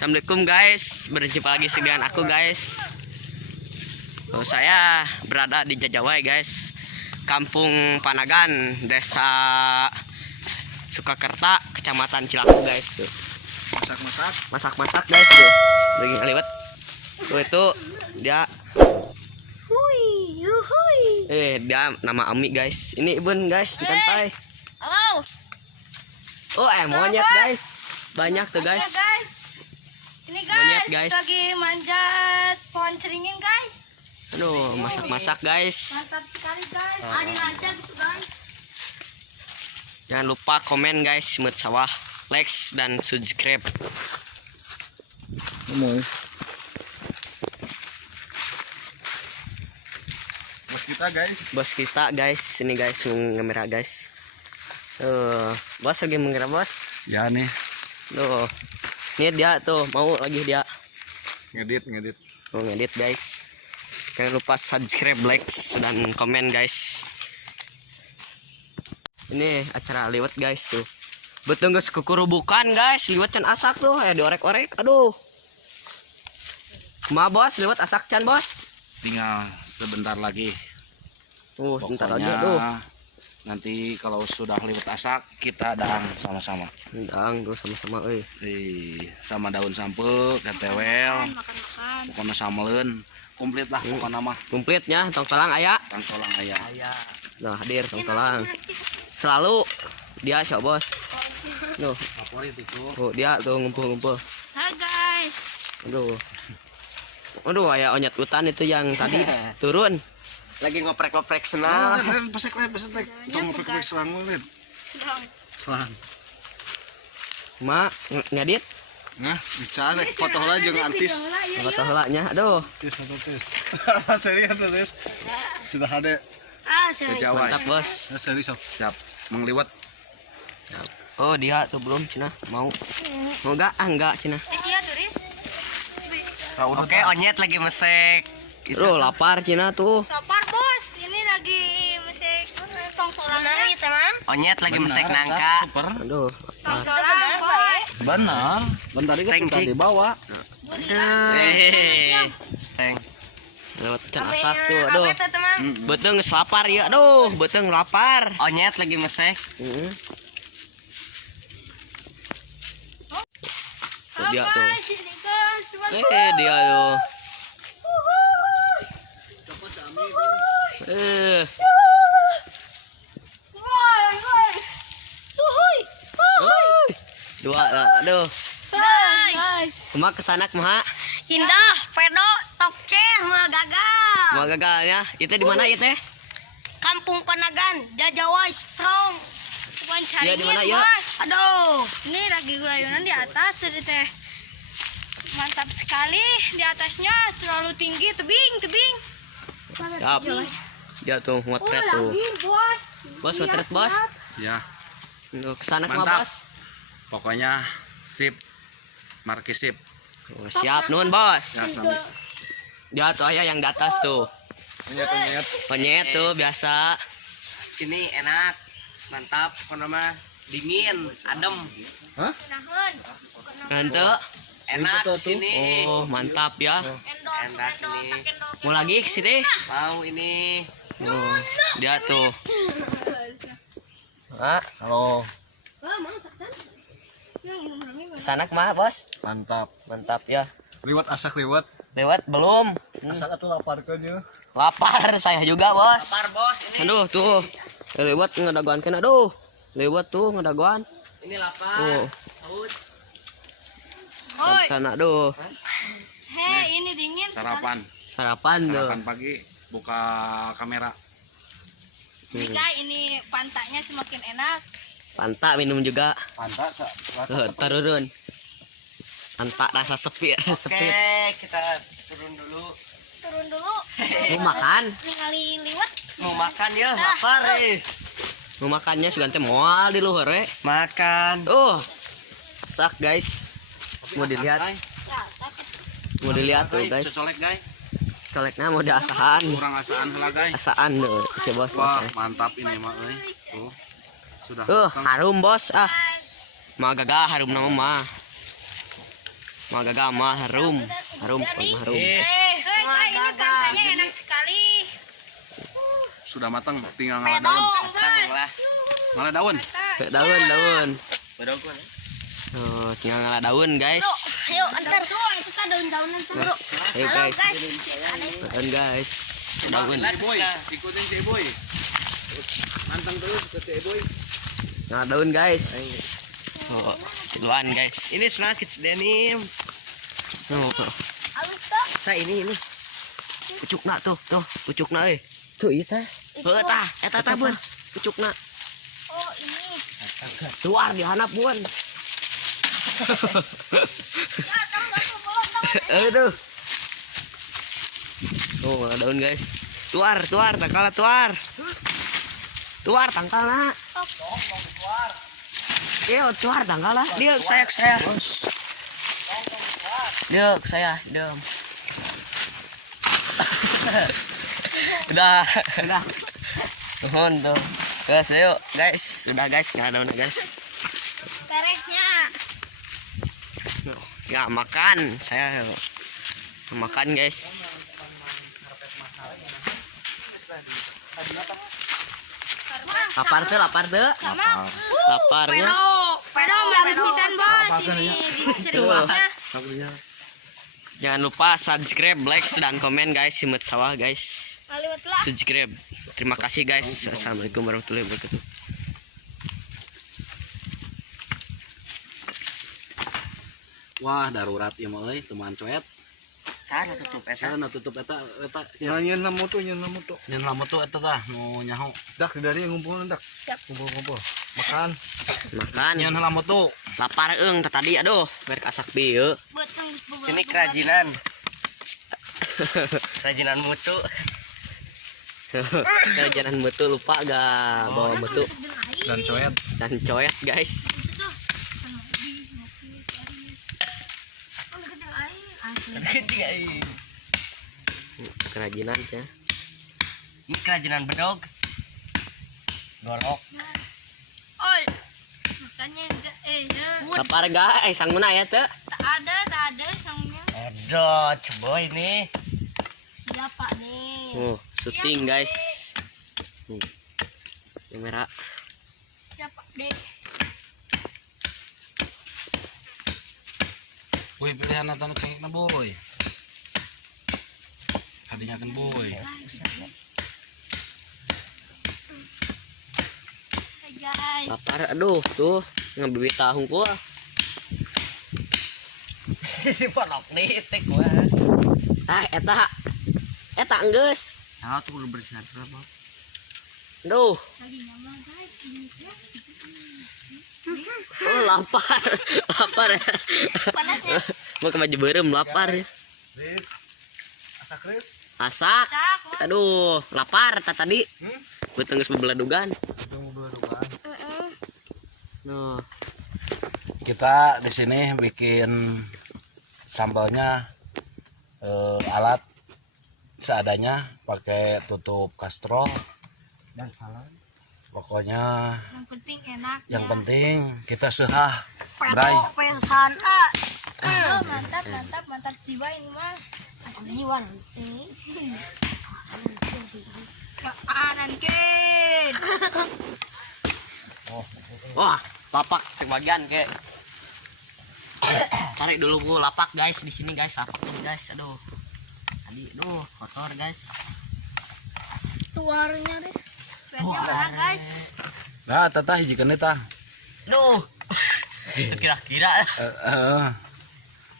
Assalamualaikum guys, berjumpa lagi dengan aku guys. Saya berada di Jajawai guys, Kampung Panagan, Desa Sukakerta, Kecamatan Cilaku guys tuh. Masak-masak guys tuh. Lagi ngeliwat. Tuh itu dia. Dia nama Ami guys. Ini Ibun guys di pantai. Halo. Oh, monyet guys. Banyak tuh guys. Ini Monyet, guys, guys. lagi manjat pohon ceringin guys. Aduh, masak-masak guys. Mantap sekali guys. Adi lancar gitu guys. Jangan lupa komen guys, semut sawah, like dan subscribe. Bos kita guys, ini guys ngemerah guys. Bos lagi mengira bos. Ya nih, Tuh, ini dia tuh mau lagi dia ngedit. mau ngedit guys. Jangan lupa subscribe, like dan komen guys. Ini acara liwat guys tuh. Betul guys, kekurubukan guys, liwat can asak tuh, diorek-orek. Aduh. Ma bos, liwat asak can bos. Tinggal sebentar lagi. Sebentar Pokoknya aja tuh. nanti kalau sudah liwat asak kita dang sama-sama. Dang tuh sama-sama euy. Sama daun sampe, ketewel, Makan-makan. pokoknya samelen, komplit lah pokoknya mah. Komplitnya tong tolang aya. Tang tolang ayah. Nah, hadir tong tolang. Selalu dia siap bos. Nuh, Favorit itu. tuh dia tuh ngumpul-ngumpul. Hai guys. Aduh, aya onyet hutan itu yang tadi turun. Lagi ngoprek-ngoprek senang. Pesek. Tong pek selang ulit. Sedang. Ma ngedit Nah, bicara foto lah jeung antis. foto heulanya. Aduh, Tis. Serius tulis. Sudah ada. Serius. Jawai. mantap bos. Serius siap. Mengliwat. Oh, dia tuh belum Cina mau. Mau enggak? Enggak Cina. Iya turis. Oke, onyet lagi mesek. Aduh, lapar Cina tuh. Lapar bos. Ini lagi mesek tongsolannya teman. Onyet lagi mesek nangka. Super. Aduh. Tongsolan bos. Benar. Bentar Steng, kita Cik. dibawa. Steng. Lewat can asak tuh. Aduh. Apa itu teman? Betul geus lapar ya. Aduh, betul lapar. Onyet lagi mesek. Dia tuh. Sini guys. Dia tuh. Dua lah. Aduh. Guys. Cuma kesana kumaha? Indah, Pedo, Tokce, mau gagal. Mau gagalnya. Itu di mana itu? Kampung Panagan, Jajawai Strong. Bukan Iya, di mana, cariin, ya? Bos. Aduh, ini lagi gulayunan di atas tadi teh. Mantap sekali di atasnya, terlalu tinggi, tebing. Yap. Dia tuh ngotret tuh. Bos. Bos ngotret bos. Ya, Tuh, kesana kumaha Mantap. bos? pokoknya sip. Marki sip. Oh, siap nun bos. Ya, sami. Dia tuh ayah yang di atas tuh. Penyet. Onyet tuh biasa. Sini enak, mantap, nama dingin, adem, Nahun. Nanti. enak di sini. Oh, mantap ya. Enak nih. Mau lagi ke sini? Mau ini. Oh, dia tuh. Halo. Kesana kemana bos? Mantap. Mantap ya. Liwat asak liwat. Lewat belum? Asak atuh lapar ke nya. Lapar saya juga bos. Lapar bos, ini. Aduh tuh. Lewat ngadaguan kan aduh. Lewat tuh ngadaguan. Ini lapar. Oh, Haus. Hoi. sana aduh. Hei, ini dingin. Sarapan. Sarapan tuh. Sarapan pagi buka kamera. Ini guys, ini pantaknya semakin enak. Pantak minum juga. Pantat Turun. Pantak rasa sepi, Oke, kita turun dulu. Turun dulu. Mau makan? Ningali liwat. Mau makan ya, lapar. Mau makannya sugan teh moal di luhur we. Makan. Sak guys. Mau dilihat. Ya, sakit. Mau dilihat tuh guys. Colek guys. Coleknya mau diasahan. Kurang asaan heula guys. Asaan tuh si bos. Wah, mantap ini mah euy. Tuh. Sudah Tuh, matang. harum bos. Mah gagah harum nama mah. Magagama, harum. Harum, harum. Ini pantainya enak sekali. Sudah matang, tinggal ngalah daun. Bos. Ngalah daun. Daun. Oh, tinggal ngalah daun, guys. Ayo, antar. Itu kan daun-daunan tuh. Ayo, guys. Daun, guys. Daun. Boy, ikutin si Boy. Mantang terus ke si Boy. Ngalah daun, guys. Oh, duluan, guys. Ini snakits denim. Oh, Nah, ini. pucukna tuh, pucukna euy. Tuh, iya tah. Heuh tah, eta tah beun. Pucukna. Oh, ini. Luar dihanap buan. Aduh. Oh, ngalah daun, guys. Tuar, tangkala tuar. Tuar tangkala. Yo, tuar tangkala. Dia saya. Dia saya, dem. Udah. Tuhun tuh. Guys, ayo, guys. Sudah, guys, ngalah daun, guys. Beresnya. Nggak makan, saya makan, guys. Lapar tuh. Sama. Laparnya. Pedo marit pisan, Bos. Ini ceritanya. Jangan lupa subscribe, like, dan komen, guys. Simut sawah, guys. Ngaliwat lah. Subscribe. Terima kasih, guys. Assalamualaikum warahmatullahi wabarakatuh. Wah, darurat ieu mah euy, teman coet. Kan tutup eta. Eta tutup eta. Nyanyian na moto. Nyen lama tuh eta tah nu nyaho. Dak dari ngumpul dak. Kumpul. Makan. Nyen lama tuh. Lapar eung tadi, aduh, berek asak bieu. Buat tembus bubur. Sini kerajinan. Kerajinan mutu. Kerajinan mutu lupa gak bawa mutu Dan coet. dan coet, guys. Kerajinan ya. Ini kerajinan bedog. Golok. Oi. Makanya Lapar guys, sang mana ya teh? tak ada sangnya. Aduh, coba ini. Siapa nih? Oh, syuting, guys. Kamera. Siapa deh? Boy pilihan natan cengek na boy. Kadinya kan boy. Hai guys. Lapar, aduh, tuh ngebibit tahu gua. Ponok nitik wah. Ah, eta enggeus. Nah, tuh udah bersihan berapa? Duh, Lagi nyaman guys ini ya. oh lapar. Lapar ya. Panas ya. Mau ke baju berem lapar ya. Chris. Asa Chris. Asak. Sak. Aduh, lapar tadi. Betul geus bebeladugan. Udah mau dugaan. Noh. Kita di sini bikin sambalnya alat seadanya, pakai tutup kastrol Dan salah. pokoknya. Yang penting enak. Yang ya. penting kita sehah bray. Pesan mantap jiwa ini mah. Jiwa ini. Kanan kid. Wah, lapak sebagian ke. Cari dulu bu lapak guys di sini guys, lapak ini guys. Aduh. Tadi kotor guys. Tuarnya guys. Bednya mana guys? Nah, tata hiji kene tah. Duh. Itu kira-kira.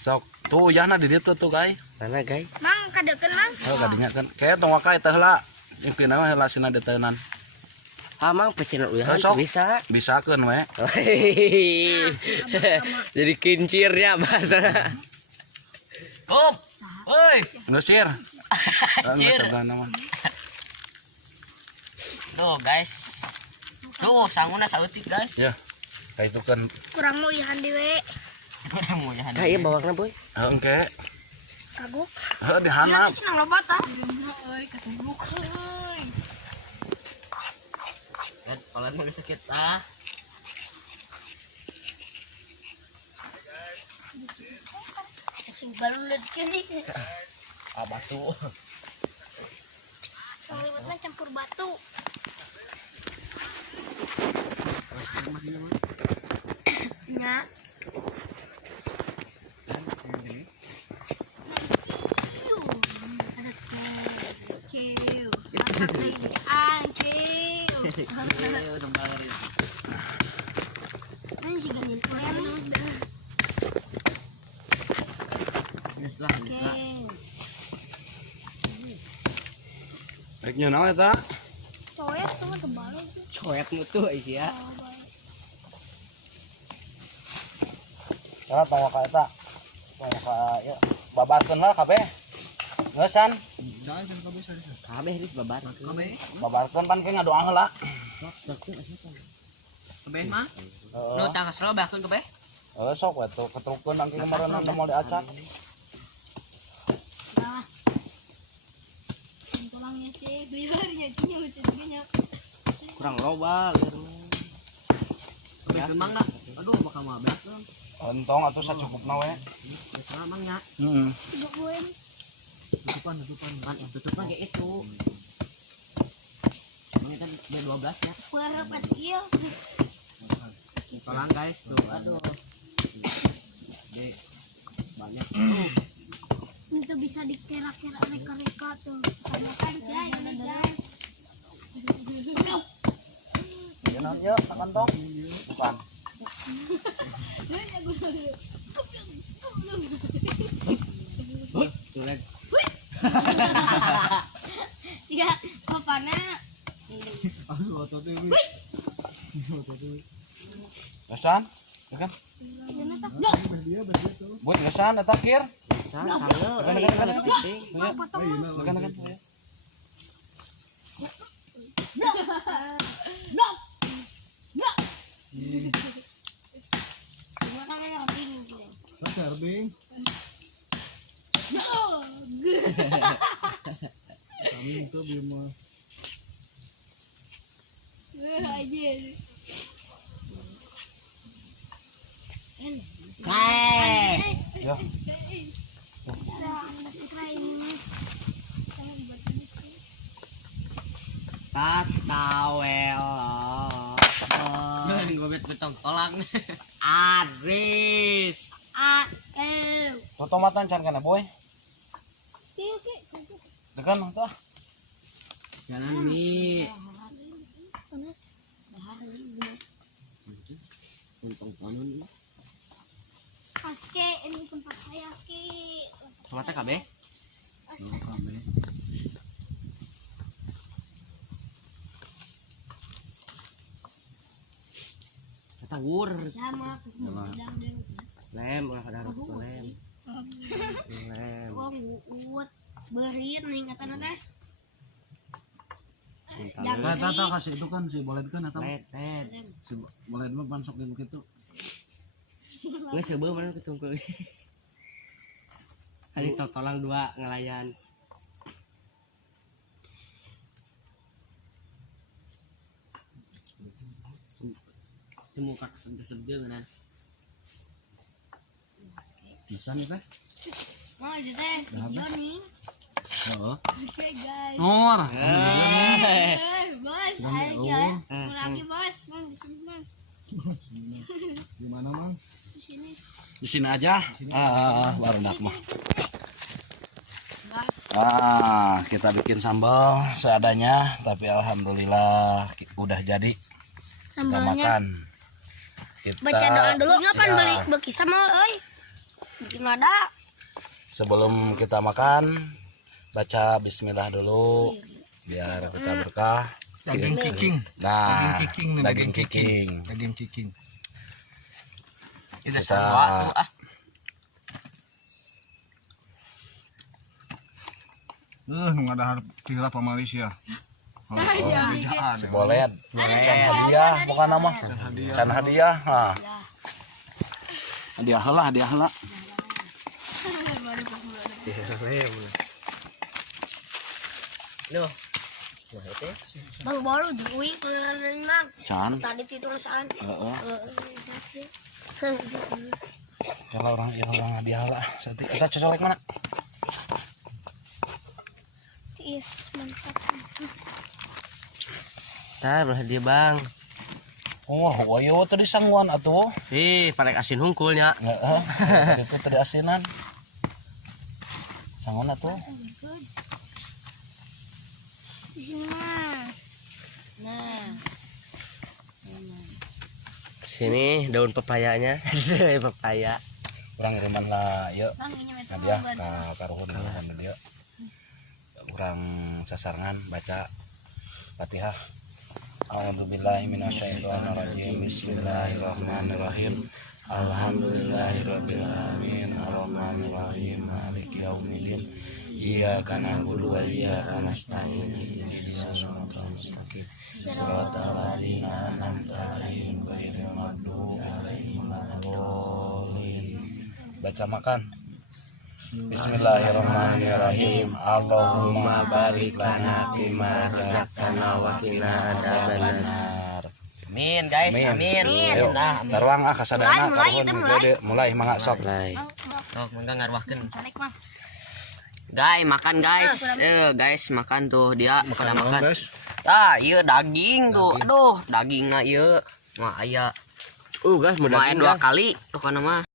Sok tuh yana di ditu tuh guys. Mana guys? Mang kadekeun mang. Kadinya kan kayak tong wakai teh heula. Mungkin mah heula sina deteunan. Amang pecinut uyahan Sok. bisa. Bisakeun we. Jadi kincirnya bahasa. Up. Woi. Ngusir. Anjir. Sebelah nama. Tuh guys. Tuh sanguna sautik guys. Ya. Kayak itu kan Kurang mau ihan dewe. Mau ya. Kayak bawangna boy. engke. Kagok. Dihanap. Cenah lobat ah. Euy katubluk euy. Kalau mau sakit ah. Sing balulet kini. Batu. Kalau liwatnya campur batu. Nya. Ada keu. Masak lagi keu. Ini sih ganin Korea udah. Keu. Baiknya naon eta? Coet tuh mah tebal tuh. Coet mutu ya. Ya, tong ka eta. Tong ka ya babarkeun lah kabeh. Ngeusan, Kabeh geus babar. babarkeun pan ke ngadoa heula. Kabeh mah. Heeh. Nu tangkas lo bahkeun kabeh. Sok we tuh ketrukeun angke kemarin anda mau diacak. Nah. Tulangnya sih, biarnya kinya ucapnya. Kurang loba kabeh kemang dah. Aduh bakal mabek kan. Entong atuh sacukupna we. Geus mamang nya. Heeh. Tiga poin. Tutupan kayak itu. Ini kan dia 12 ya. Berapa kilo? Tolong guys, tuh aduh. Dek. Banyak. Itu bisa dikira-kira reka-reka tuh. Sama kan guys. Ya naon ya, kantong. Bukan. Tuh lihat. Jika papannya Ngeusan? Ya kan? Buat ngeusan eta kir. Saya penting. gua kan yang bingung. Sadar, Bing. Kami itu Bima. Anjir. Kai. Ya. Tatawel. Gue betong tolak. Adris. Otomatan can kana boy. Oke. Degan tah. Jalan nih. Untung panun. Oke, ini tempat saya ki. Mata kabeh. Kata wur. Sama Lem, ulah ada lem. Lem. uang uut berit nih katanya teh. Tata kasih itu kan si boleh kan atau Let. si boleh mah pansok di begitu. Nggak sebel mana ketungkul. Hari totolang 2 ngelayan. Cemu kak sedih kan. Bisa nih teh. Mau itu teh video nih. Heeh. Oke guys. Nor. Bos, ayo ya. Lagi bos, Mang di sini Mang. Gimana, Mang? Di sini. Di sini aja. Baru dak mah. Kita bikin sambal seadanya, tapi alhamdulillah udah jadi. Kita makan. Kita Baca doa dulu. Ngapain beli bekisa mau euy? Bikin ada. Sebelum kita makan, baca bismillah dulu biar kita berkah. Daging kiking. Nah, Daging kiking. daging kiking. Daging kiking. Itu Kita tuh ah. Nu ada tira pa Malaysia. boleh. Hadiah bukan nama. Can hadiah. Nah. Hadiah heula. Loh. Bang baru duit keliling Mang. Can. Tadi tulisan. Heeh. Kalau orang hadiah lah. Kita cocolek mana? Is mantap. Tar belah dia bang. Oh, wayo tadi sangguan atuh. Paling asin hungkulnya. Heeh. Tadi tadi asinan. Sangguan atuh. Di sini mah. Nah. Sini daun pepayanya. Pepaya. Urang ngiriman lah yuk. Bang ini mah Hadiah ka karuhun dia. Urang sasarangan baca Fatihah. A'udzubillahi minasyaitonirrajim. Bismillahirrahmanirrahim. Alhamdulillahirabbil alamin. Arrahmanirrahim. Maliki yaumiddin. Iyyaka na'budu wa iyyaka nasta'in. Ihdinas siratal mustaqim. Siratal ladzina an'amta 'alaihim ghairil maghdubi 'alaihim waladdallin. Baca makan. Bismillahirrahmanirrahim. Allahumma barik lana fima razaqtana wa qina adzabannar. Amin guys, amin. Ayo, taruang kasadana mulai mangga sok. Sok mangga ngarwahkeun. Balik mah. Guys, makan guys. Guys, makan tuh dia pada makan. guys. Ieu daging tuh. Aduh, dagingna ieu. Mah aya Guys, main 2 kali tuh kana mah.